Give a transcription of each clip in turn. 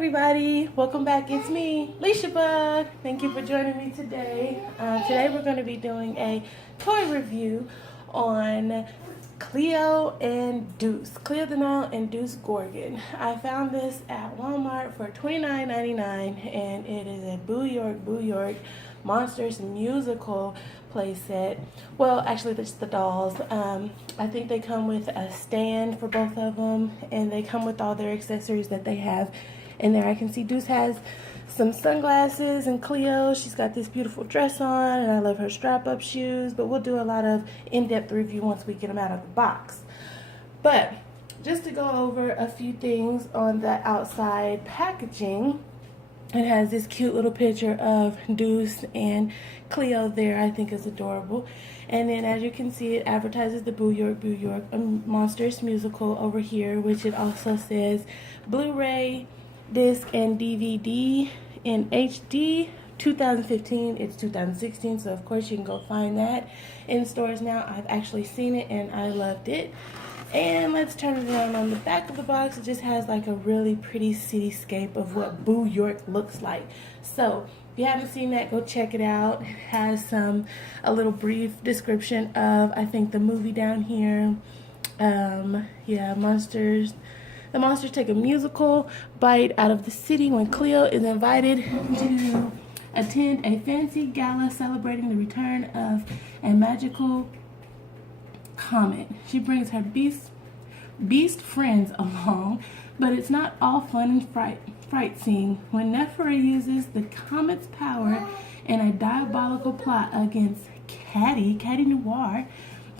everybody, welcome back. It's me, Leshiabug. Thank you for joining me today. Today we're going to be doing a toy review on Cleo and Deuce. Cleo the Nile and Deuce Gorgon. I found this at Walmart for $29.99 and it is a Boo York Monsters musical playset. Well, actually, it's the dolls. I think they come with a stand for both of them, and they come with all their accessories that they have in there. I can see Deuce has some sunglasses, and Cleo, she's got this beautiful dress on, and I love her strap-up shoes, but we'll do a lot of in-depth review once we get them out of the box. But just to go over a few things on the outside packaging, it has this cute little picture of Deuce and Cleo there. I think is adorable. And then as you can see, it advertises the Boo York Monsters musical over here, which it also says Blu-ray, disc, and DVD in HD 2015. It's 2016, so of course you can go find that in stores now. I've actually seen it and I loved it. And let's turn it around. On the back of the box, it just has like a really pretty cityscape of what Boo York looks like. So if you haven't seen that, go check it out. It has a little brief description of, I think, the movie down here. Yeah, monsters. The monsters take a musical bite out of the city when Cleo is invited to attend a fancy gala celebrating the return of a magical comet. She brings her beast friends along, but it's not all fun and fright scene when Nephra uses the comet's power in a diabolical plot against Caddy Noir.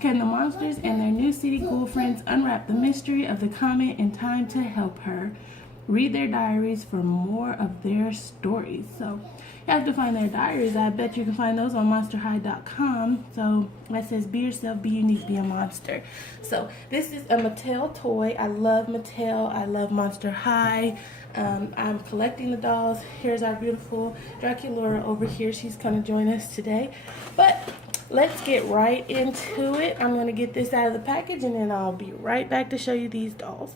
Can the monsters and their new city ghoul friends unwrap the mystery of the comet in time to help her? Read their diaries for more of their stories. So you have to find their diaries. I bet you can find those on monsterhigh.com. So that says, be yourself, be unique, be a monster. So this is a Mattel toy. I love Mattel. I love Monster High. I'm collecting the dolls. Here's our beautiful Draculaura over here. She's going to join us today. But let's get right into it. I'm going to get this out of the package and then I'll be right back to show you these dolls.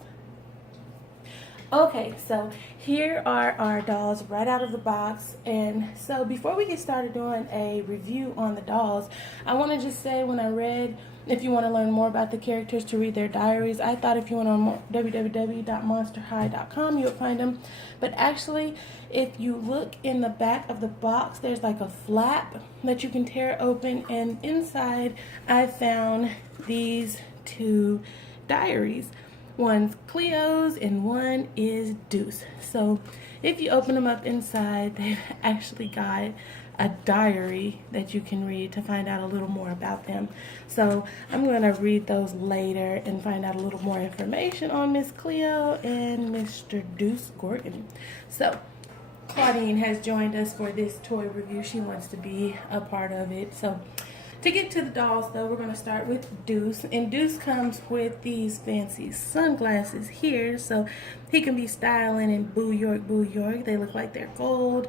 Okay, so here are our dolls right out of the box. And so before we get started doing a review on the dolls, I want to just say, when I read, if you want to learn more about the characters, to read their diaries, I thought if you went on www.monsterhigh.com, you would find them. But actually, if you look in the back of the box, there's like a flap that you can tear open, and inside I found these two diaries. One's Cleo's and one is Deuce. So if you open them up inside, they've actually got a diary that you can read to find out a little more about them. So I'm going to read those later and find out a little more information on Miss Cleo and Mr. Deuce Gorgon. So Claudine has joined us for this toy review. She wants to be a part of it. So to get to the dolls, though, we're going to start with Deuce. And Deuce comes with these fancy sunglasses here, so he can be styling in Boo York. They look like they're gold.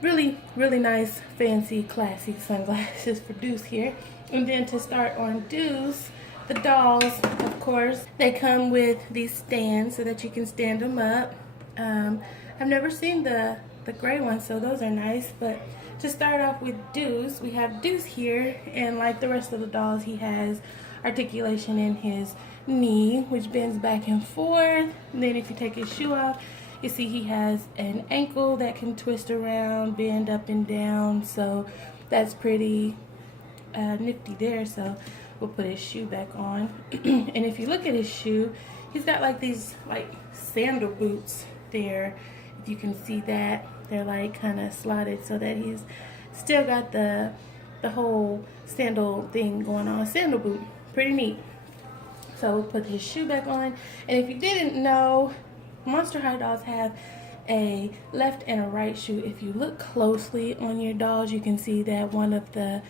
Really, really nice, fancy, classy sunglasses for Deuce here. And then to start on Deuce, the dolls, of course, they come with these stands so that you can stand them up. I've never seen the gray ones, so those are nice. But to start off with Deuce, we have Deuce here, and like the rest of the dolls, he has articulation in his knee, which bends back and forth. And then if you take his shoe off, you see he has an ankle that can twist around, bend up and down, so that's pretty nifty there. So we'll put his shoe back on. And if you look at his shoe, he's got like these like sandal boots there. If you can see that, they're like kind of slotted so that he's still got the whole sandal thing going on. Sandal boot, pretty neat. So we'll put his shoe back on. And if you didn't know, Monster High dolls have a left and a right shoe. If you look closely on your dolls, you can see that one of the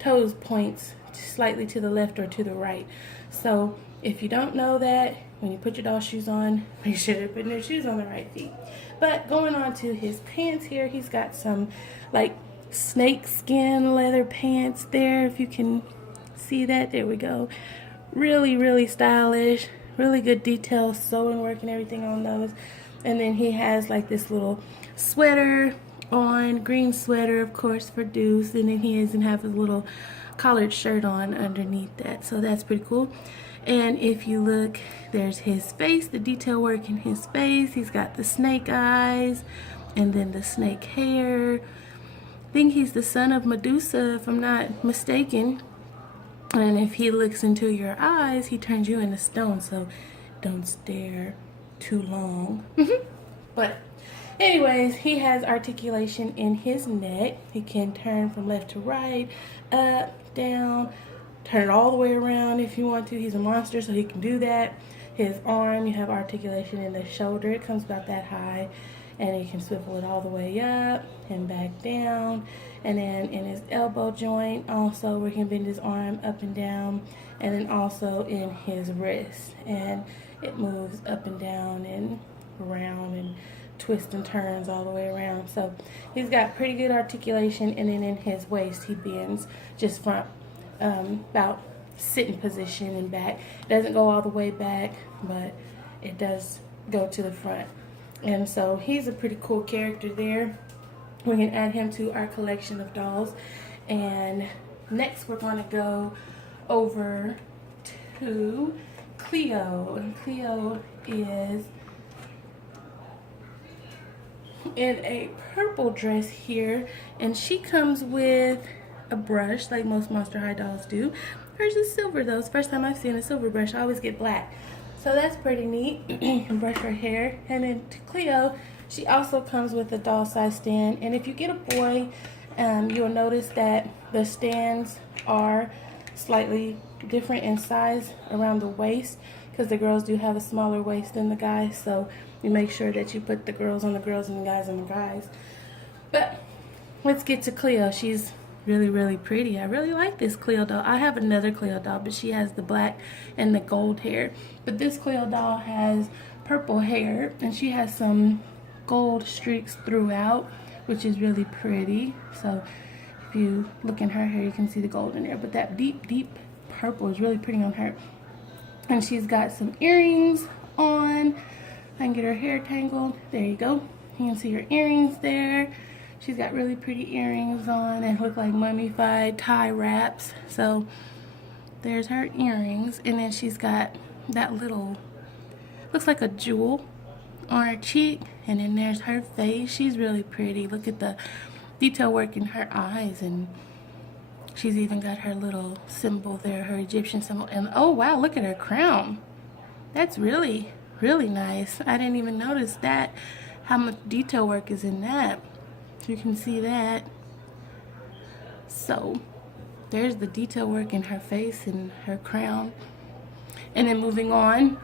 toes points slightly to the left or to the right. So if you don't know that, when you put your doll shoes on, make sure they're putting their shoes on the right feet. But going on to his pants here, he's got some like snake skin leather pants there. If you can see that, there we go. Really, really stylish. Really good detail, sewing work and everything on those. And then he has like this little sweater on, green sweater, of course, for Deuce. And then he even have his little collared shirt on underneath that. So that's pretty cool. And if you look, there's his face, the detail work in his face. He's got the snake eyes and then the snake hair. I think he's the son of Medusa, if I'm not mistaken. And if he looks into your eyes, he turns you into stone. So don't stare too long. But anyways, he has articulation in his neck. He can turn from left to right, up, down, turn it all the way around if you want to. He's a monster, so he can do that. His arm, you have articulation in the shoulder. It comes about that high, and he can swivel it all the way up and back down. And then in his elbow joint also, where he can bend his arm up and down, and then also in his wrist, and it moves up and down and around and twists and turns all the way around. So he's got pretty good articulation. And then in his waist, he bends just from about sitting position and back. It doesn't go all the way back, but it does go to the front. And so he's a pretty cool character there. We can add him to our collection of dolls. And next we're going to go over to Cleo. And Cleo is in a purple dress here, and she comes with a brush like most Monster High dolls do. Hers is silver though. It's the first time I've seen a silver brush. I always get black, so that's pretty neat. And brush her hair. And then to Cleo, she also comes with a doll size stand. And if you get a boy, you'll notice that the stands are slightly different in size around the waist, because the girls do have a smaller waist than the guys. So you make sure that you put the girls on the girls and the guys on the guys. But let's get to Cleo. She's really pretty. I really like this Cleo doll. I have another Cleo doll, but she has the black and the gold hair. But this Cleo doll has purple hair, and she has some gold streaks throughout, which is really pretty. So if you look in her hair, you can see the gold in there. But that deep purple is really pretty on her. And she's got some earrings on. I can get her hair tangled. There you go. You can see her earrings there. She's got really pretty earrings on and look like mummified tie wraps. So there's her earrings. And then she's got that little, looks like a jewel on her cheek. And then there's her face. She's really pretty. Look at the detail work in her eyes. And she's even got her little symbol there, her Egyptian symbol. And oh wow, look at her crown. That's really nice. I didn't even notice that, how much detail work is in that. You can see that. So there's the detail work in her face and her crown. And then moving on,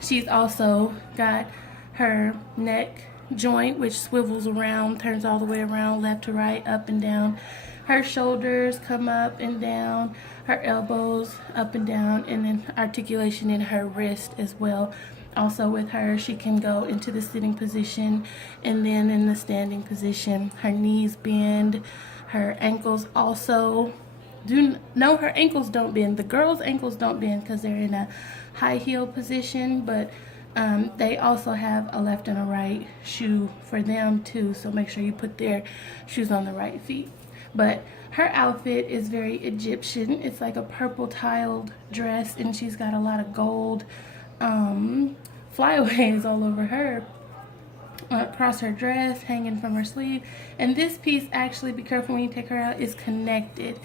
she's also got her neck joint, which swivels around, turns all the way around, left to right, up and down. Her shoulders come up and down, her elbows up and down, and then articulation in her wrist as well. Also with her, she can go into the sitting position and then in the standing position. Her knees bend, her ankles also her ankles don't bend. The girls' ankles don't bend because they're in a high heel position, but they also have a left and a right shoe for them too, so make sure you put their shoes on the right feet. But her outfit is very Egyptian. It's like a purple tiled dress, and she's got a lot of gold flyaways all over her, across her dress, hanging from her sleeve. And this piece, actually, be careful when you take her out, is connected.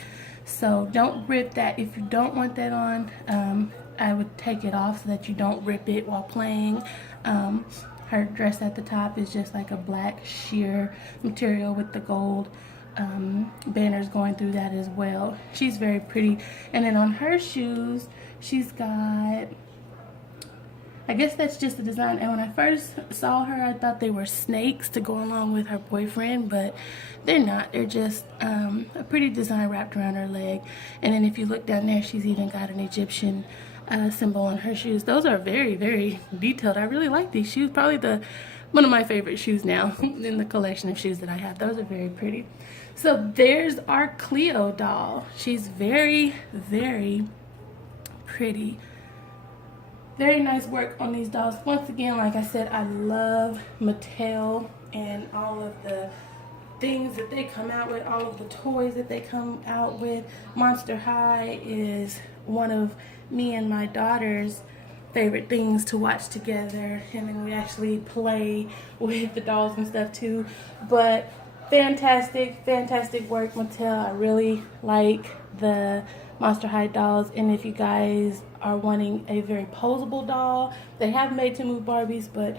So don't rip that. If you don't want that on, I would take it off so that you don't rip it while playing. Her dress at the top is just like a black sheer material with the gold banners going through that as well. She's very pretty. And then on her shoes, she's got, I guess that's just the design. And when I first saw her, I thought they were snakes to go along with her boyfriend, but they're not. They're just a pretty design wrapped around her leg. And then if you look down there, she's even got an Egyptian symbol on her shoes. Those are very detailed. I really like these shoes. Probably one of my favorite shoes now in the collection of shoes that I have. Those are very pretty. So there's our Cleo doll. She's very pretty. very nice work on these dolls. Once again, like I said, I love Mattel and all of the things that they come out with, all of the toys that they come out with. Monster High is one of me and my daughter's favorite things to watch together, and then we actually play with the dolls and stuff too. But fantastic work, Mattel. I really like the Monster High dolls, and if you guys are wanting a very posable doll, they have made to move Barbies, but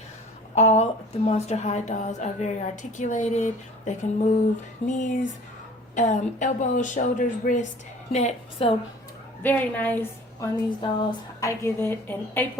all the Monster High dolls are very articulated. They can move knees, elbows, shoulders, wrist, neck. So very nice on these dolls. I give it an A+.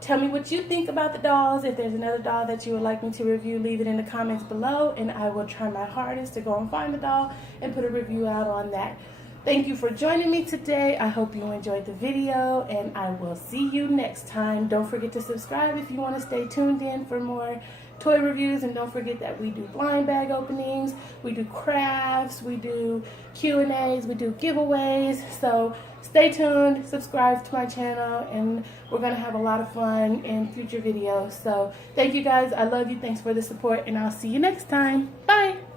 Tell me what you think about the dolls. If there's another doll that you would like me to review, leave it in the comments below, and I will try my hardest to go and find the doll and put a review out on that. Thank you for joining me today. I hope you enjoyed the video, and I will see you next time. Don't forget to subscribe if you want to stay tuned in for more toy reviews, and don't forget that we do blind bag openings, we do crafts, we do Q&As, we do giveaways. So stay tuned, subscribe to my channel, and we're going to have a lot of fun in future videos. So thank you guys. I love you. Thanks for the support, and I'll see you next time. Bye.